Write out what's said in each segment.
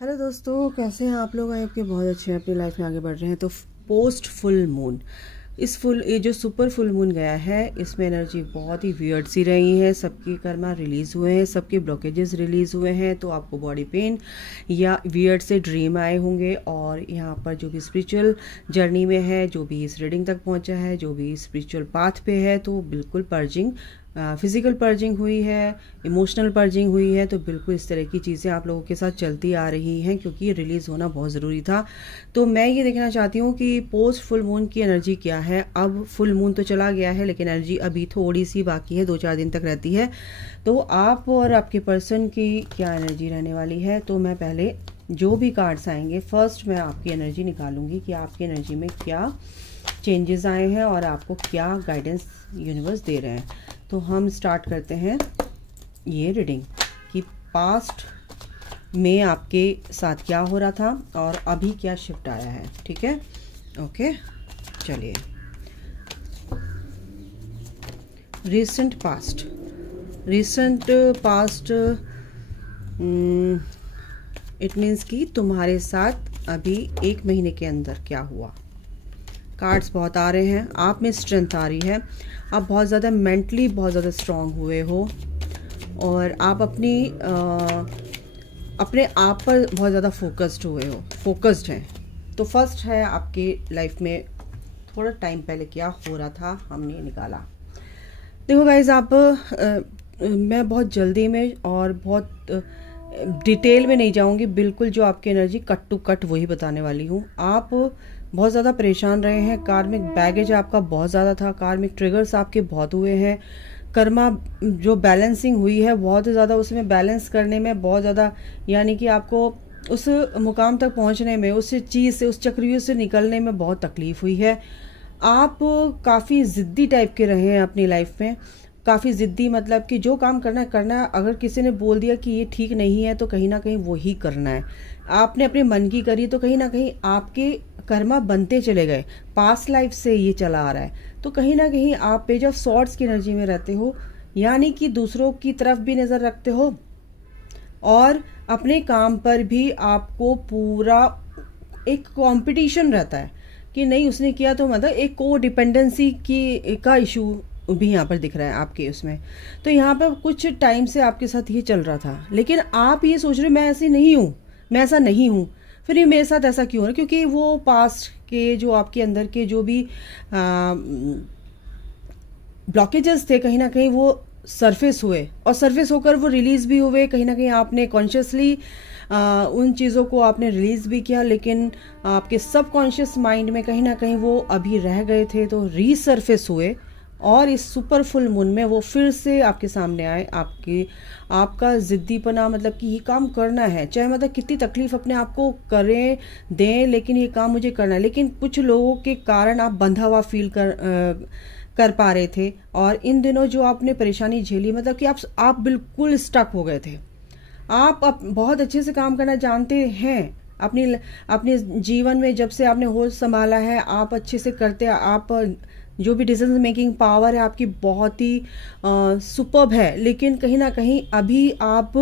Hello दोस्तों, कैसे हैं आप लोग? आपके बहुत अच्छे हैं, अपनी लाइफ में आगे बढ़ रहे हैं। तो पोस्ट फुल मून, ये जो सुपर फुल मून गया है, इसमें एनर्जी बहुत ही वियर्ड सी रही है। सबकी कर्मा रिलीज हुए हैं, सबके ब्लॉकेजेस रिलीज हुए हैं। तो आपको बॉडी पेन या वियर्ड से ड्रीम आए होंगे। और यहाँ पर जो भी स्पिरिचुअल जर्नी में है, जो भी इस रीडिंग तक पहुँचा है, जो भी स्पिरिचुअल पाथ पे है, तो बिल्कुल पर्जिंग, फिजिकल पर्जिंग हुई है, इमोशनल पर्जिंग हुई है। तो बिल्कुल इस तरह की चीज़ें आप लोगों के साथ चलती आ रही हैं, क्योंकि ये रिलीज़ होना बहुत ज़रूरी था। तो मैं ये देखना चाहती हूँ कि पोस्ट फुल मून की एनर्जी क्या है। अब फुल मून तो चला गया है, लेकिन एनर्जी अभी थोड़ी सी बाकी है, 2-4 दिन तक रहती है। तो आप और आपके पर्सन की क्या एनर्जी रहने वाली है। तो मैं पहले जो भी कार्ड्स आएंगे, फर्स्ट मैं आपकी एनर्जी निकालूंगी कि आपकी एनर्जी में क्या चेंजेस आए हैं और आपको क्या गाइडेंस यूनिवर्स दे रहे हैं। तो हम स्टार्ट करते हैं ये रीडिंग कि पास्ट में आपके साथ क्या हो रहा था और अभी क्या शिफ्ट आया है। ठीक है, ओके, चलिए। रीसेंट पास्ट इट मीन्स कि तुम्हारे साथ अभी 1 महीने के अंदर क्या हुआ। कार्ड्स बहुत आ रहे हैं, आप में स्ट्रेंथ आ रही है। आप बहुत ज़्यादा मेंटली बहुत ज़्यादा स्ट्रांग हुए हो और आप अपने आप पर बहुत ज़्यादा फोकस्ड हैं। तो फर्स्ट है आपकी लाइफ में थोड़ा टाइम पहले क्या हो रहा था, हमने निकाला। देखो गाइज, मैं बहुत जल्दी में और बहुत डिटेल में नहीं जाऊंगी। बिल्कुल जो आपकी एनर्जी कट टू कट वही बताने वाली हूँ। आप बहुत ज़्यादा परेशान रहे हैं, कार्मिक बैगेज आपका बहुत ज़्यादा था, कार्मिक ट्रिगर्स आपके बहुत हुए हैं, कर्मा जो बैलेंसिंग हुई है बहुत ज़्यादा, उसमें बैलेंस करने में बहुत ज़्यादा, यानी कि आपको उस मुकाम तक पहुंचने में, उस चीज़ से, उस चक्रव्यूह से निकलने में बहुत तकलीफ हुई है। आप काफ़ी ज़िद्दी टाइप के रहे हैं अपनी लाइफ में, काफ़ी ज़िद्दी, मतलब कि जो काम करना है। अगर किसी ने बोल दिया कि ये ठीक नहीं है तो कहीं ना कहीं वो ही करना है। आपने अपने मन की करी तो कहीं ना कहीं आपके कर्मा बनते चले गए। पास्ट लाइफ से ये चला आ रहा है। तो कहीं ना कहीं आप पेज ऑफ सॉर्ड्स की एनर्जी में रहते हो, यानी कि दूसरों की तरफ भी नज़र रखते हो और अपने काम पर भी आपको पूरा एक कंपटीशन रहता है कि नहीं उसने किया तो, मतलब एक को डिपेंडेंसी का इशू भी यहाँ पर दिख रहा है आपके उसमें। तो यहाँ पर कुछ टाइम से आपके साथ ये चल रहा था, लेकिन आप ये सोच रहे मैं ऐसी नहीं हूँ, मैं ऐसा नहीं हूँ, फिर ये मेरे साथ ऐसा क्यों हो रहा है। क्योंकि वो पास्ट के जो आपके अंदर के जो भी ब्लॉकेजेस थे, कहीं ना कहीं वो सरफेस हुए और सरफेस होकर वो रिलीज भी हुए। कहीं ना कहीं आपने कॉन्शियसली उन चीज़ों को आपने रिलीज भी किया, लेकिन आपके सबकॉन्शियस माइंड में कहीं ना कहीं वो अभी रह गए थे, तो रीसरफेस हुए और इस सुपर फुल मून में वो फिर से आपके सामने आए। आपका जिद्दीपना, मतलब कि ये काम करना है, चाहे मतलब कितनी तकलीफ अपने आप को करें दें, लेकिन ये काम मुझे करना है। लेकिन कुछ लोगों के कारण आप बंधा हुआ फील कर पा रहे थे। और इन दिनों जो आपने परेशानी झेली, मतलब कि आप बिल्कुल स्टक हो गए थे। आप बहुत अच्छे से काम करना जानते हैं अपने जीवन में। जब से आपने होश संभाला है, आप अच्छे से करते, आप जो भी डिसीजन मेकिंग पावर है आपकी बहुत ही सुपर्ब है। लेकिन कहीं ना कहीं अभी आप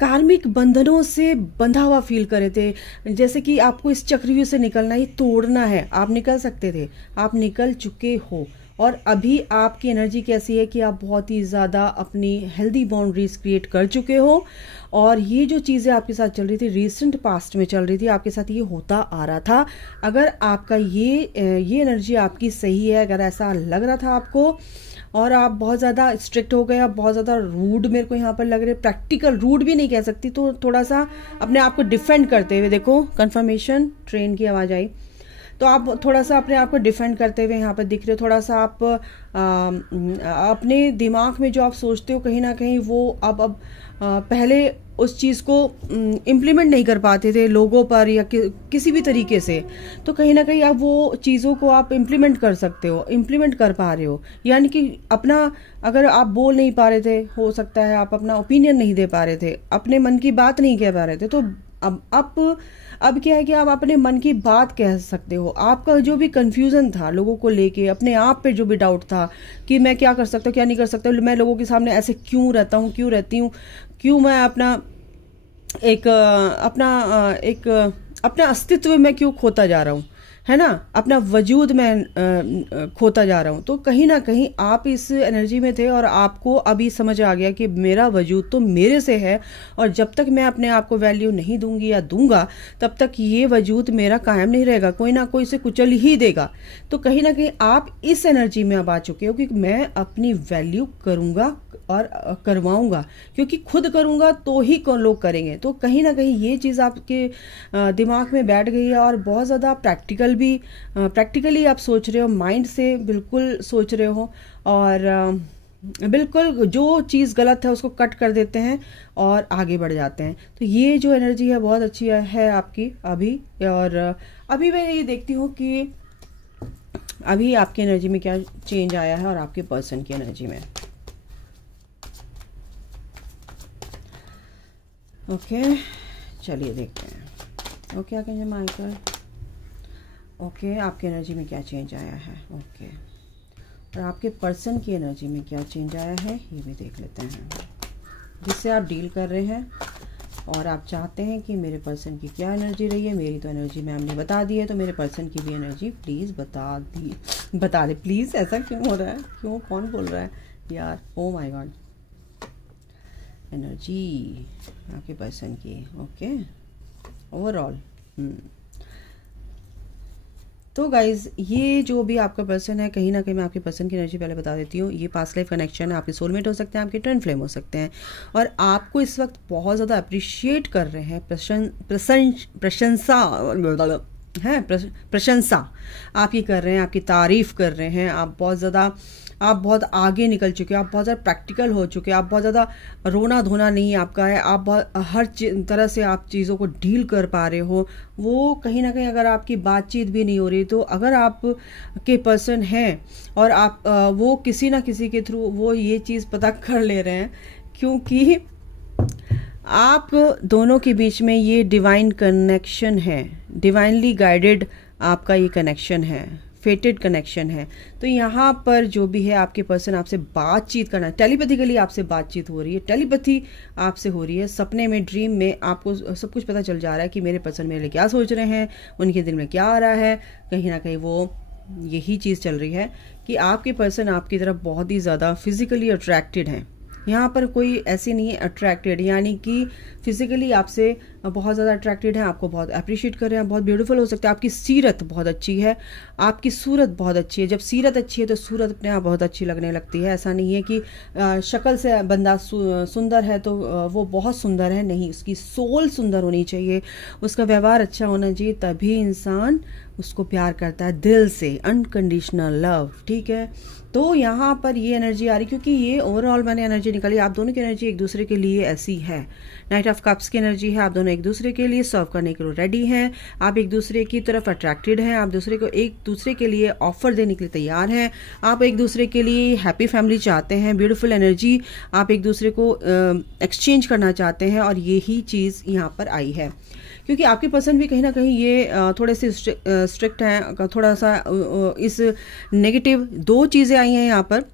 कार्मिक बंधनों से बंधा हुआ फील कर रहे थे, जैसे कि आपको इस चक्रव्यूह से निकलना ही, तोड़ना है। आप निकल सकते थे, आप निकल चुके हो। और अभी आपकी एनर्जी कैसी है कि आप बहुत ही ज़्यादा अपनी हेल्दी बाउंड्रीज क्रिएट कर चुके हो। और ये जो चीज़ें आपके साथ चल रही थी, रिसेंट पास्ट में चल रही थी, आपके साथ ये होता आ रहा था। अगर आपका ये एनर्जी आपकी सही है, अगर ऐसा लग रहा था आपको और आप बहुत ज़्यादा स्ट्रिक्ट हो गए, आप बहुत ज़्यादा रूड मेरे को यहाँ पर लग रहे, प्रैक्टिकल रूड भी नहीं कह सकती, तो थोड़ा सा अपने आप को डिफेंड करते हुए, देखो कंफर्मेशन, ट्रेन की आवाज़ आई, तो आप थोड़ा सा अपने आप को डिफेंड करते हुए यहाँ पर दिख रहे हो। थोड़ा सा आप अपने दिमाग में जो आप सोचते हो, कहीं ना कहीं वो अब पहले उस चीज़ को इम्प्लीमेंट नहीं कर पाते थे लोगों पर या किसी भी तरीके से, तो कहीं ना कहीं अब वो चीज़ों को आप इम्प्लीमेंट कर सकते हो, इम्प्लीमेंट कर पा रहे हो। यानी कि अपना, अगर आप बोल नहीं पा रहे थे, हो सकता है आप अपना ओपिनियन नहीं दे पा रहे थे, अपने मन की बात नहीं कह पा रहे थे, तो अब क्या है कि आप अपने मन की बात कह सकते हो। आपका जो भी कंफ्यूजन था लोगों को लेके, अपने आप पे जो भी डाउट था कि मैं क्या कर सकता हूँ, क्या नहीं कर सकता, मैं लोगों के सामने ऐसे क्यों रहता हूँ, क्यों रहती हूँ, क्यों मैं अपना अपना अस्तित्व में क्यों खोता जा रहा हूँ, है ना, अपना वजूद में खोता जा रहा हूँ। तो कहीं ना कहीं आप इस एनर्जी में थे और आपको अभी समझ आ गया कि मेरा वजूद तो मेरे से है, और जब तक मैं अपने आप को वैल्यू नहीं दूंगी या दूंगा तब तक ये वजूद मेरा कायम नहीं रहेगा, कोई ना कोई इसे कुचल ही देगा। तो कहीं ना कहीं आप इस एनर्जी में अब आ चुके हो कि मैं अपनी वैल्यू करूँगा और करवाऊंगा, क्योंकि खुद करूंगा तो ही लोग करेंगे। तो कहीं ना कहीं ये चीज़ आपके दिमाग में बैठ गई है और बहुत ज़्यादा प्रैक्टिकली आप सोच रहे हो, माइंड से बिल्कुल सोच रहे हो, और बिल्कुल जो चीज़ गलत है उसको कट कर देते हैं और आगे बढ़ जाते हैं। तो ये जो एनर्जी है बहुत अच्छी है आपकी अभी। और अभी मैं ये देखती हूँ कि अभी आपकी एनर्जी में क्या चेंज आया है और आपके पर्सन की एनर्जी में। ओके, चलिए देखते हैं। ओके, आगे माइकल। ओके, आपकी एनर्जी में क्या चेंज आया है। ओके, और आपके पर्सन की एनर्जी में क्या चेंज आया है ये भी देख लेते हैं, जिससे आप डील कर रहे हैं और आप चाहते हैं कि मेरे पर्सन की क्या एनर्जी रही है। मेरी तो एनर्जी मैम ने बता दी है, तो मेरे पर्सन की भी एनर्जी प्लीज़ बता दे प्लीज़। ऐसा क्यों हो रहा है, क्यों, कौन बोल रहा है यार, ओ माय गॉड। एनर्जी आपके पर्सन की, ओके, ओवरऑल। तो गाइज ये जो भी आपका पर्सन है, कहीं ना कहीं मैं आपके पर्सन की एनर्जी पहले बता देती हूँ। ये पास्ट लाइफ कनेक्शन है, आपके सोलमेट हो सकते हैं, आपके ट्विन फ्लेम हो सकते हैं, और आपको इस वक्त बहुत ज़्यादा अप्रिशिएट कर रहे हैं, प्रशंसा आप ये कर रहे हैं, आपकी तारीफ कर रहे हैं। आप बहुत आगे निकल चुके हो, आप बहुत ज़्यादा प्रैक्टिकल हो चुके हो, आप बहुत ज़्यादा रोना धोना नहीं आपका है, आप बहुत हर तरह से आप चीज़ों को डील कर पा रहे हो। वो कहीं ना कहीं अगर आपकी बातचीत भी नहीं हो रही, तो अगर आप के पर्सन हैं और आप वो किसी ना किसी के थ्रू वो ये चीज़ पता कर ले रहे हैं, क्योंकि आप दोनों के बीच में ये डिवाइन कनेक्शन है, डिवाइनली गाइडेड आपका ये कनेक्शन है, फेटेड कनेक्शन है। तो यहाँ पर जो भी है आपके पर्सन आपसे बातचीत करना, टेलीपैथिकली आपसे बातचीत हो रही है, टेलीपैथी आपसे हो रही है, सपने में, ड्रीम में आपको सब कुछ पता चल जा रहा है कि मेरे पर्सन मेरे लिए क्या सोच रहे हैं, उनके दिल में क्या आ रहा है। कहीं ना कहीं वो यही चीज़ चल रही है कि आपके पर्सन आपकी तरफ बहुत ही ज़्यादा फिजिकली अट्रैक्टेड हैं। यहाँ पर कोई ऐसी नहीं है अट्रैक्टेड, यानी कि फिजिकली आपसे बहुत ज़्यादा अट्रैक्टेड है, आपको बहुत अप्रिशिएट कर रहे हैं, बहुत ब्यूटीफुल हो सकता है, आपकी सीरत बहुत अच्छी है, आपकी सूरत बहुत अच्छी है। जब सीरत अच्छी है तो सूरत अपने आप बहुत अच्छी लगने लगती है। ऐसा नहीं है कि शक्ल से बंदा सुंदर है तो वो बहुत सुंदर है, नहीं, उसकी सोल सुंदर होनी चाहिए, उसका व्यवहार अच्छा होना चाहिए, तभी इंसान उसको प्यार करता है दिल से, अनकंडीशनल लव, ठीक है। तो यहाँ पर ये एनर्जी आ रही, क्योंकि ये ओवरऑल मैंने एनर्जी निकाली, आप दोनों की एनर्जी एक दूसरे के लिए ऐसी है। नाइट ऑफ कप्स की एनर्जी है, आप दोनों एक दूसरे के लिए सर्व करने के लिए रेडी हैं, आप एक दूसरे की तरफ अट्रैक्टेड हैं, आप एक दूसरे के लिए ऑफर देने के लिए तैयार हैं, आप एक दूसरे के लिए हैप्पी फैमिली चाहते हैं, ब्यूटीफुल एनर्जी आप एक दूसरे को एक्सचेंज करना चाहते हैं, और यही चीज़ यहाँ पर आई है। क्योंकि आपके पर्सन भी कहीं ना कहीं ये थोड़े से स्ट्रिक्ट हैं, थोड़ा सा इस नेगेटिव दो चीज़ें आई हैं यहाँ पर।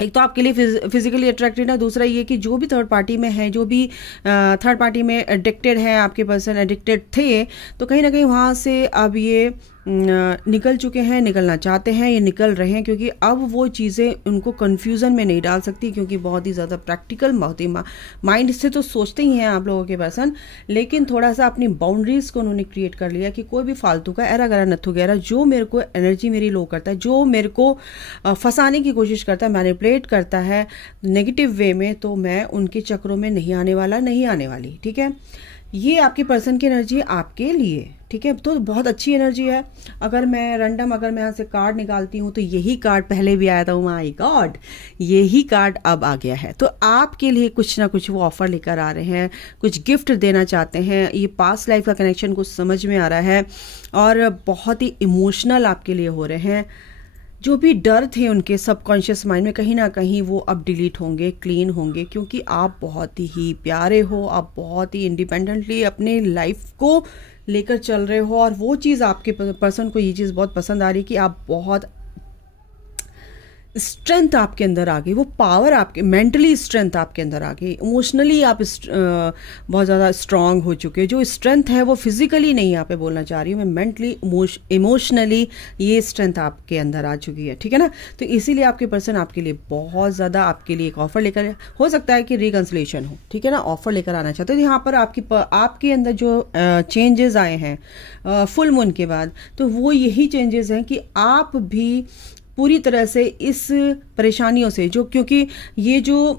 एक तो आपके लिए फिजिकली अट्रैक्टेड है, दूसरा ये कि जो भी थर्ड पार्टी में है, जो भी थर्ड पार्टी में एडिक्टेड है, आपके पर्सन एडिक्टेड थे, तो कहीं ना कहीं वहाँ से अब ये निकल चुके हैं, निकलना चाहते हैं, ये निकल रहे हैं, क्योंकि अब वो चीज़ें उनको कन्फ्यूज़न में नहीं डाल सकती, क्योंकि बहुत ही ज़्यादा प्रैक्टिकल, बहुत ही माइंड से तो सोचते ही हैं आप लोगों के पर्सन, लेकिन थोड़ा सा अपनी बाउंड्रीज़ को उन्होंने क्रिएट कर लिया कि कोई भी फालतू का एरा गरा नथु गैरा जो मेरे को एनर्जी मेरी लो करता है, जो मेरे को फंसाने की कोशिश करता है, मैनिपुलेट करता है नेगेटिव वे में, तो मैं उनके चक्रों में नहीं आने वाली, ठीक है। ये आपके पर्सन की एनर्जी आपके लिए, ठीक है। तो बहुत अच्छी एनर्जी है। अगर मैं यहाँ से कार्ड निकालती हूँ तो यही कार्ड पहले भी आया था, माय गॉड, यही कार्ड अब आ गया है। तो आपके लिए कुछ ना कुछ वो ऑफर लेकर आ रहे हैं, कुछ गिफ्ट देना चाहते हैं। ये पास्ट लाइफ का कनेक्शन कुछ समझ में आ रहा है और बहुत ही इमोशनल आपके लिए हो रहे हैं। जो भी डर थे उनके सबकॉन्शियस माइंड में, कहीं ना कहीं वो अब डिलीट होंगे, क्लीन होंगे, क्योंकि आप बहुत ही प्यारे हो, आप बहुत ही इंडिपेंडेंटली अपने लाइफ को लेकर चल रहे हो, और वो चीज़ आपके पर्सन को ये चीज़ बहुत पसंद आ रही है कि आप बहुत स्ट्रेंथ आपके अंदर आ गई, वो पावर आपके, मेंटली स्ट्रेंथ आपके अंदर आ गई, इमोशनली आप बहुत ज़्यादा स्ट्रांग हो चुके हैं। जो स्ट्रेंथ है वो फिजिकली नहीं यहाँ पे बोलना चाह रही हूँ मैं, मेंटली इमोशनली ये स्ट्रेंथ आपके अंदर आ चुकी है, ठीक है ना। तो इसीलिए आपके पर्सन आपके लिए बहुत ज़्यादा, आपके लिए एक ऑफर लेकर, हो सकता है कि रिकन्सिलेशन हो, ठीक है ना, ऑफर लेकर आना चाहते हो। तो यहाँ पर आपके अंदर जो चेंजेस आए हैं फुल मून के बाद, तो वो यही चेंजेस हैं कि आप भी पूरी तरह से इस परेशानियों से, जो क्योंकि ये जो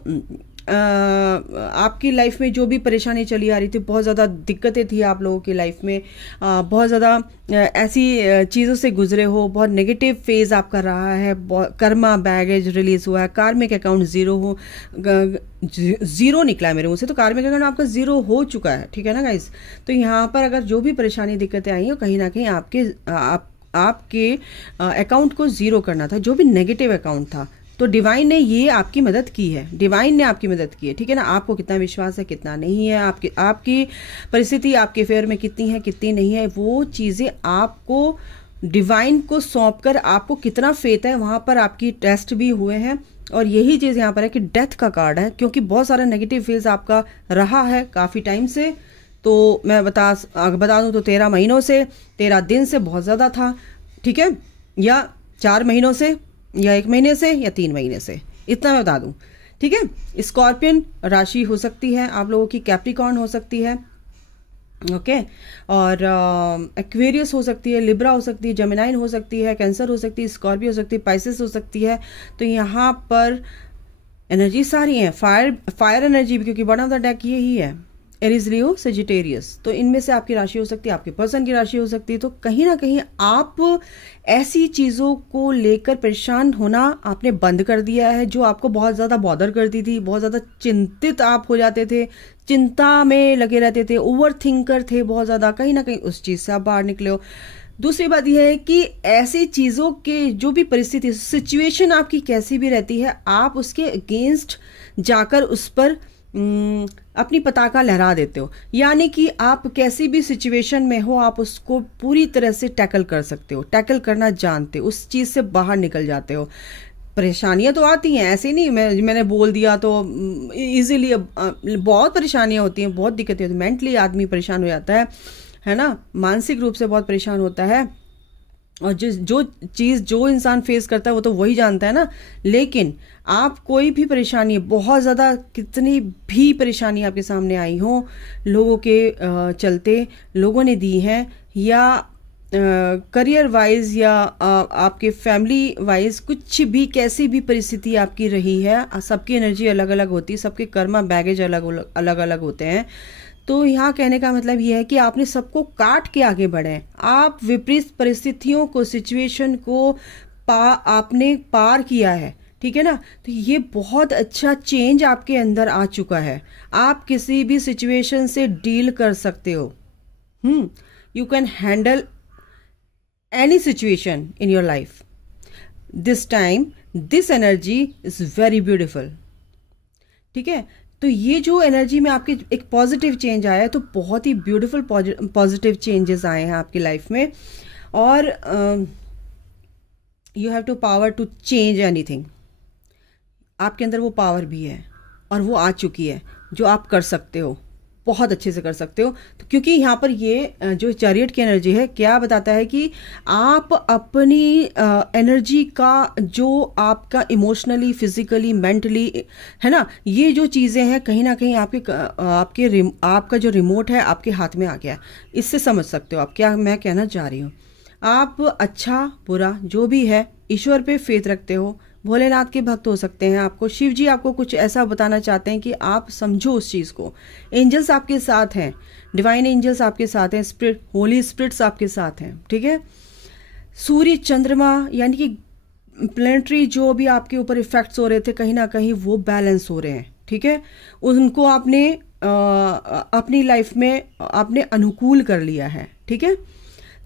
आपकी लाइफ में जो भी परेशानी चली आ रही थी, बहुत ज़्यादा दिक्कतें थी आप लोगों की लाइफ में, बहुत ज़्यादा ऐसी चीज़ों से गुजरे हो, बहुत नेगेटिव फेज आपका रहा है, कर्मा बैगेज रिलीज हुआ है, कार्मिक अकाउंट ज़ीरो निकला है मेरे मुँह से, तो कार्मिक अकाउंट आपका ज़ीरो हो चुका है, ठीक है ना गाइस। तो यहाँ पर अगर जो भी परेशानी दिक्कतें आई हो, कहीं ना कहीं आपके अकाउंट को ज़ीरो करना था, जो भी नेगेटिव अकाउंट था, तो डिवाइन ने ये आपकी मदद की है, डिवाइन ने आपकी मदद की है, ठीक है ना। आपको कितना विश्वास है, कितना नहीं है, आपकी परिस्थिति आपके फेवर में कितनी है, कितनी नहीं है, वो चीज़ें आपको डिवाइन को सौंपकर आपको कितना फेथ है, वहाँ पर आपकी टेस्ट भी हुए हैं। और यही चीज़ यहाँ पर है कि डेथ का कार्ड है, क्योंकि बहुत सारा नेगेटिव फेज आपका रहा है काफ़ी टाइम से। तो मैं बता दूं तो 13 महीनों से, 13 दिन से बहुत ज़्यादा था, ठीक है, या 4 महीनों से, या 1 महीने से, या 3 महीने से, इतना मैं बता दूं, ठीक है। स्कॉर्पियन राशि हो सकती है आप लोगों की, कैप्रिकॉर्न हो सकती है, ओके, और एक्वेरियस हो सकती है, लिब्रा हो सकती है, जेमिनाइन हो सकती है, कैंसर हो सकती है, स्कॉर्पियो हो सकती है, पाइसेस हो सकती है। तो यहाँ पर एनर्जी सारी है, फायर एनर्जी भी, क्योंकि वन ऑफ द डेक यही है, एरीज, लियो, सेजिटेरियस। तो इनमें से आपकी राशि हो सकती है, आपके पर्सन की राशि हो सकती है। तो कहीं ना कहीं आप ऐसी चीज़ों को लेकर परेशान होना आपने बंद कर दिया है, जो आपको बहुत ज़्यादा बॉदर करती थी, बहुत ज़्यादा चिंतित आप हो जाते थे, चिंता में लगे रहते थे, ओवर थिंकर थे बहुत ज़्यादा, कहीं ना कहीं उस चीज़ से आप बाहर निकले हो। दूसरी बात यह है कि ऐसी चीज़ों के जो भी परिस्थिति, सिचुएशन आपकी कैसी भी रहती है, आप उसके अगेंस्ट जाकर उस पर अपनी पताका लहरा देते हो। यानी कि आप कैसी भी सिचुएशन में हो, आप उसको पूरी तरह से टैकल कर सकते हो, टैकल करना जानते हो, उस चीज़ से बाहर निकल जाते हो। परेशानियां तो आती हैं, ऐसे नहीं मैंने बोल दिया तो इजीली, बहुत परेशानियां होती हैं, बहुत दिक्कतें होती हैं, मेंटली आदमी परेशान हो जाता है ना, मानसिक रूप से बहुत परेशान होता है। और जो चीज़ जो इंसान फेस करता है वो तो वही जानता है ना। लेकिन आप कोई भी परेशानी, बहुत ज़्यादा कितनी भी परेशानी आपके सामने आई हो, लोगों के चलते लोगों ने दी हैं, या करियर वाइज, या आपके फैमिली वाइज, कुछ भी कैसी भी परिस्थिति आपकी रही है, सबकी एनर्जी अलग अलग होती है, सबके कर्मा बैगेज अलग अलग होते हैं। तो यहाँ कहने का मतलब ये है कि आपने सबको काट के आगे बढ़े, आप विपरीत परिस्थितियों को, सिचुएशन को आपने पार किया है, ठीक है ना। तो ये बहुत अच्छा चेंज आपके अंदर आ चुका है, आप किसी भी सिचुएशन से डील कर सकते हो। You can handle any situation in your life. This time this energy is very beautiful, ठीक है। तो ये जो एनर्जी में आपके एक पॉजिटिव चेंज आया है, तो बहुत ही ब्यूटीफुल पॉजिटिव चेंजेस आए हैं आपकी लाइफ में। और you have to power to change anything, आपके अंदर वो पावर भी है और वो आ चुकी है, जो आप कर सकते हो, बहुत अच्छे से कर सकते हो। तो क्योंकि यहाँ पर ये जो चैरियट की एनर्जी है, क्या बताता है कि आप अपनी एनर्जी का, जो आपका इमोशनली, फिजिकली, मेंटली है ना, ये जो चीज़ें हैं, कहीं ना कहीं आपका जो रिमोट है आपके हाथ में आ गया है। इससे समझ सकते हो आप क्या मैं कहना चाह रही हूँ। आप अच्छा बुरा जो भी है, ईश्वर पे फेथ रखते हो, भोलेनाथ के भक्त हो सकते हैं, आपको शिव जी आपको कुछ ऐसा बताना चाहते हैं कि आप समझो उस चीज़ को। एंजल्स आपके साथ हैं, डिवाइन एंजल्स आपके साथ हैं, स्पिरिट, होली स्पिरिट्स आपके साथ हैं, ठीक है। सूर्य, चंद्रमा, यानी कि प्लेनेटरी जो भी आपके ऊपर इफेक्ट्स हो रहे थे, कहीं ना कहीं वो बैलेंस हो रहे हैं, ठीक है। उनको आपने अपनी लाइफ में आपने अनुकूल कर लिया है, ठीक है।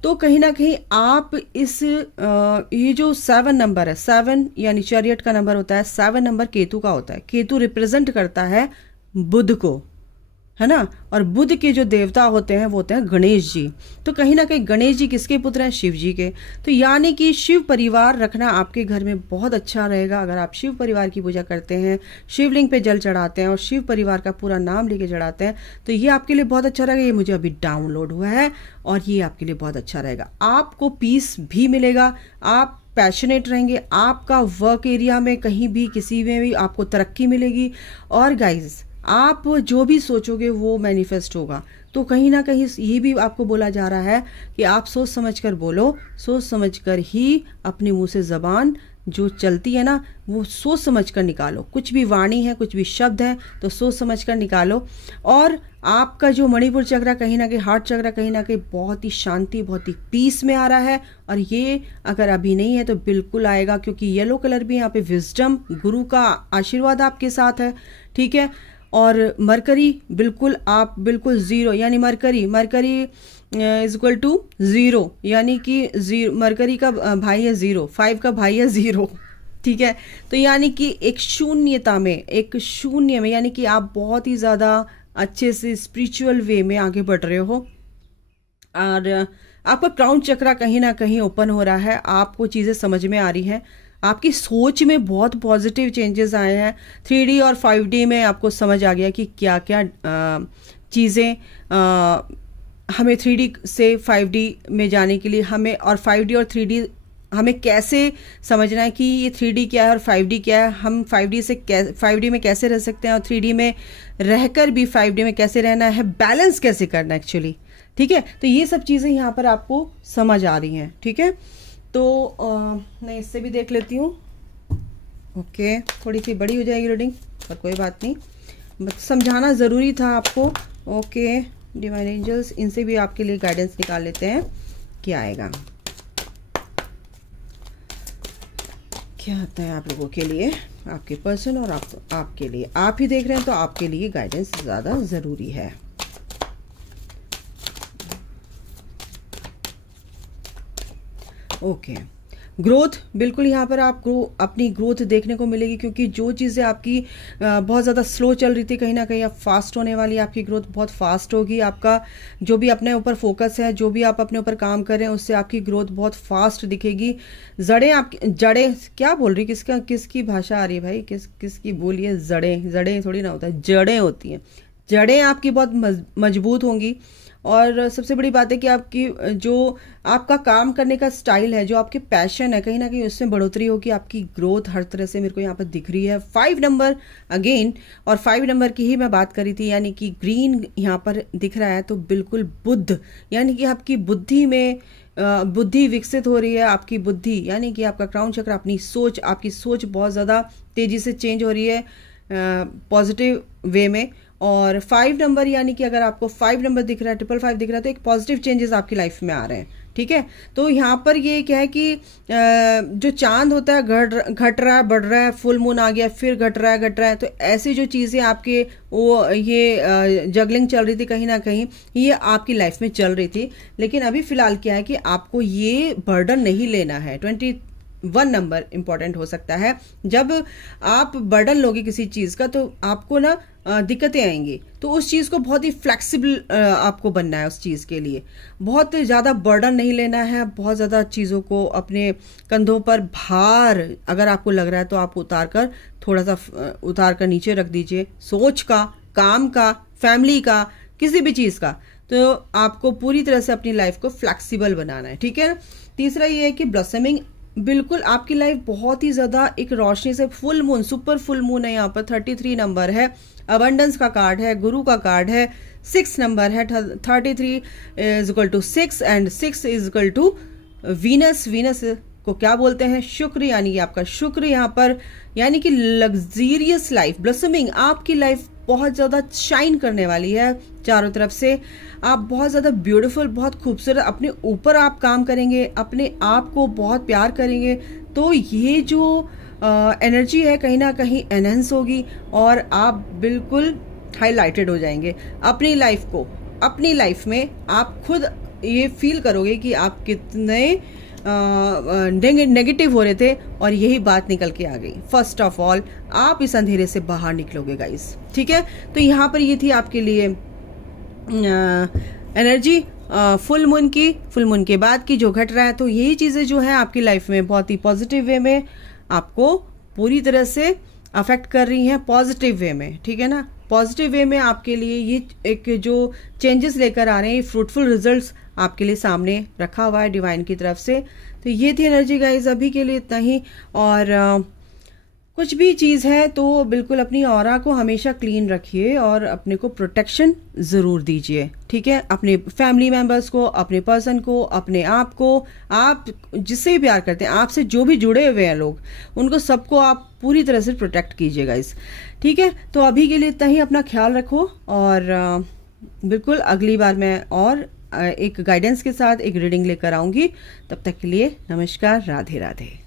तो कहीं ना कहीं आप इस ये जो 7 नंबर है, 7 यानी चैरियट का नंबर होता है, 7 नंबर केतु का होता है। केतु रिप्रेजेंट करता है बुध को, है ना। और बुध के जो देवता होते हैं वो होते हैं गणेश जी। तो कहीं ना कहीं गणेश जी किसके पुत्र हैं? शिव जी के। तो यानी कि शिव परिवार रखना आपके घर में बहुत अच्छा रहेगा। अगर आप शिव परिवार की पूजा करते हैं, शिवलिंग पे जल चढ़ाते हैं और शिव परिवार का पूरा नाम लेके चढ़ाते हैं, तो ये आपके लिए बहुत अच्छा रहेगा। ये मुझे अभी डाउनलोड हुआ है और ये आपके लिए बहुत अच्छा रहेगा। आपको पीस भी मिलेगा, आप पैशनेट रहेंगे, आपका वर्क एरिया में कहीं भी किसी में भी आपको तरक्की मिलेगी। और गाइज, आप जो भी सोचोगे वो मैनिफेस्ट होगा। तो कहीं ना कहीं ये भी आपको बोला जा रहा है कि आप सोच समझ कर बोलो, सोच समझ कर ही अपने मुंह से जबान जो चलती है ना, वो सोच समझ कर निकालो। कुछ भी वाणी है, कुछ भी शब्द है, तो सोच समझ कर निकालो। और आपका जो मणिपुर चक्र कहीं ना कहीं, हार्ट चक्र कहीं ना कहीं बहुत ही शांति, बहुत ही पीस में आ रहा है। और ये अगर अभी नहीं है तो बिल्कुल आएगा, क्योंकि येलो कलर भी यहाँ पे विजडम, गुरु का आशीर्वाद आपके साथ है, ठीक है। और मरकरी बिल्कुल, आप बिल्कुल जीरो, यानी मरकरी इज इक्वल टू 0, यानी कि 0, मरकरी का भाई है 0, 5 का भाई है 0, ठीक है। तो यानी कि एक शून्यता में, एक शून्य में, यानी कि आप बहुत ही ज़्यादा अच्छे से स्पिरिचुअल वे में आगे बढ़ रहे हो। और आपका क्राउन चक्र कहीं ना कहीं ओपन हो रहा है, आपको चीज़ें समझ में आ रही हैं, आपकी सोच में बहुत पॉजिटिव चेंजेस आए हैं। 3D और 5D में आपको समझ आ गया कि क्या क्या चीज़ें हमें 3D से 5D में जाने के लिए हमें, और 5D और 3D हमें कैसे समझना है कि ये 3D क्या है और 5D क्या है, हम 5D में कैसे रह सकते हैं और 3D में रहकर भी 5D में कैसे रहना है, बैलेंस कैसे करना है एक्चुअली, ठीक है। तो ये सब चीज़ें यहाँ पर आपको समझ आ रही हैं, ठीक है। तो मैं इससे भी देख लेती हूँ। ओके, थोड़ी सी बड़ी हो जाएगी रीडिंग, पर कोई बात नहीं, समझाना ज़रूरी था आपको। ओके, डिवाइन एंजल्स, इनसे भी आपके लिए गाइडेंस निकाल लेते हैं, क्या आएगा, क्या आता है आप लोगों के लिए, आपके पर्सन और आपके लिए। आप ही देख रहे हैं तो आपके लिए गाइडेंस ज़्यादा ज़रूरी है। ओके, ग्रोथ, बिल्कुल यहाँ पर आपको अपनी ग्रोथ देखने को मिलेगी, क्योंकि जो चीज़ें आपकी बहुत ज़्यादा स्लो चल रही थी, कहीं ना कहीं अब फास्ट होने वाली है। आपकी ग्रोथ बहुत फास्ट होगी। आपका जो भी अपने ऊपर फोकस है, जो भी आप अपने ऊपर काम कर रहे हैं, उससे आपकी ग्रोथ बहुत फास्ट दिखेगी। जड़ें क्या बोल रही, किसकी भाषा आ रही है भाई, किसकी बोलिए, जड़ें थोड़ी ना होता है, जड़ें होती हैं। जड़ें आपकी बहुत मजबूत होंगी। और सबसे बड़ी बात है कि आपकी जो आपका काम करने का स्टाइल है, जो आपके पैशन है, कहीं ना कहीं उसमें बढ़ोतरी होगी। आपकी ग्रोथ हर तरह से मेरे को यहाँ पर दिख रही है। 5 नंबर अगेन, और 5 नंबर की ही मैं बात करी थी, यानी कि ग्रीन यहाँ पर दिख रहा है। तो बिल्कुल बुद्ध, यानी कि आपकी बुद्धि में बुद्धि विकसित हो रही है। आपकी बुद्धि यानी कि आपका क्राउन चक्र, अपनी सोच, आपकी सोच बहुत ज़्यादा तेज़ी से चेंज हो रही है पॉजिटिव वे में। और 5 नंबर, यानी कि अगर आपको 5 नंबर दिख रहा है, 555 दिख रहा है, तो एक पॉजिटिव चेंजेस आपकी लाइफ में आ रहे हैं, ठीक है। तो यहाँ पर ये क्या है कि जो चांद होता है घट रहा है, बढ़ रहा है, फुल मून आ गया, फिर घट रहा है। तो ऐसी जो चीज़ें आपके वो ये जगलिंग चल रही थी, कहीं ना कहीं ये आपकी लाइफ में चल रही थी। लेकिन अभी फिलहाल क्या है कि आपको ये बर्डन नहीं लेना है। 21 नंबर इंपॉर्टेंट हो सकता है। जब आप बर्डन लोगे किसी चीज़ का, तो आपको ना दिक्कतें आएंगी। तो उस चीज़ को बहुत ही फ्लेक्सिबल आपको बनना है। उस चीज़ के लिए बहुत ज़्यादा बर्डन नहीं लेना है। बहुत ज़्यादा चीज़ों को अपने कंधों पर भार अगर आपको लग रहा है, तो आप थोड़ा सा उतार कर नीचे रख दीजिए। सोच का, काम का, फैमिली का, किसी भी चीज़ का। तो आपको पूरी तरह से अपनी लाइफ को फ्लेक्सिबल बनाना है, ठीक है। तीसरा ये है कि ब्लॉसमिंग, बिल्कुल आपकी लाइफ बहुत ही ज्यादा एक रोशनी से, full moon, super full moon है यहाँ पर। 33 नंबर है, अबंडेंस का कार्ड है, गुरु का कार्ड है। 6 नंबर है, 33 is equal to 6 and 6 is equal to Venus. Venus को क्या बोलते हैं? शुक्र, यानी कि आपका शुक्र यहाँ पर, यानी कि लग्जीरियस लाइफ, ब्लॉसमिंग। आपकी लाइफ बहुत ज़्यादा शाइन करने वाली है चारों तरफ से। आप बहुत ज़्यादा ब्यूटीफुल, बहुत खूबसूरत, अपने ऊपर आप काम करेंगे, अपने आप को बहुत प्यार करेंगे। तो ये जो एनर्जी है कहीं ना कहीं एनहेंस होगी और आप बिल्कुल हाईलाइटेड हो जाएंगे अपनी लाइफ को। अपनी लाइफ में आप खुद ये फील करोगे कि आप कितने नेगेटिव हो रहे थे और यही बात निकल के आ गई। फर्स्ट ऑफ ऑल आप इस अंधेरे से बाहर निकलोगे गाइस, ठीक है। तो यहाँ पर ये थी आपके लिए एनर्जी फुल मून की, फुल मून के बाद की जो घट रहा है। तो यही चीजें जो है आपकी लाइफ में बहुत ही पॉजिटिव वे में आपको पूरी तरह से अफेक्ट कर रही हैं, पॉजिटिव वे में, ठीक है ना। पॉजिटिव वे में आपके लिए ये एक जो चेंजेस लेकर आ रहे हैं, फ्रूटफुल रिजल्ट्स आपके लिए सामने रखा हुआ है डिवाइन की तरफ से। तो ये थी एनर्जी गाइज, अभी के लिए इतना ही। और कुछ भी चीज़ है तो बिल्कुल अपनी ऑरा को हमेशा क्लीन रखिए और अपने को प्रोटेक्शन ज़रूर दीजिए, ठीक है। अपने फैमिली मेंबर्स को, अपने पर्सन को, अपने आप को, आप जिससे भी प्यार करते हैं, आपसे जो भी जुड़े हुए हैं लोग, उनको सबको आप पूरी तरह से प्रोटेक्ट कीजिए गाइस, ठीक है। तो अभी के लिए इतना ही, अपना ख्याल रखो और बिल्कुल अगली बार मैं और एक गाइडेंस के साथ एक रीडिंग लेकर आऊंगी। तब तक के लिए नमस्कार, राधे राधे।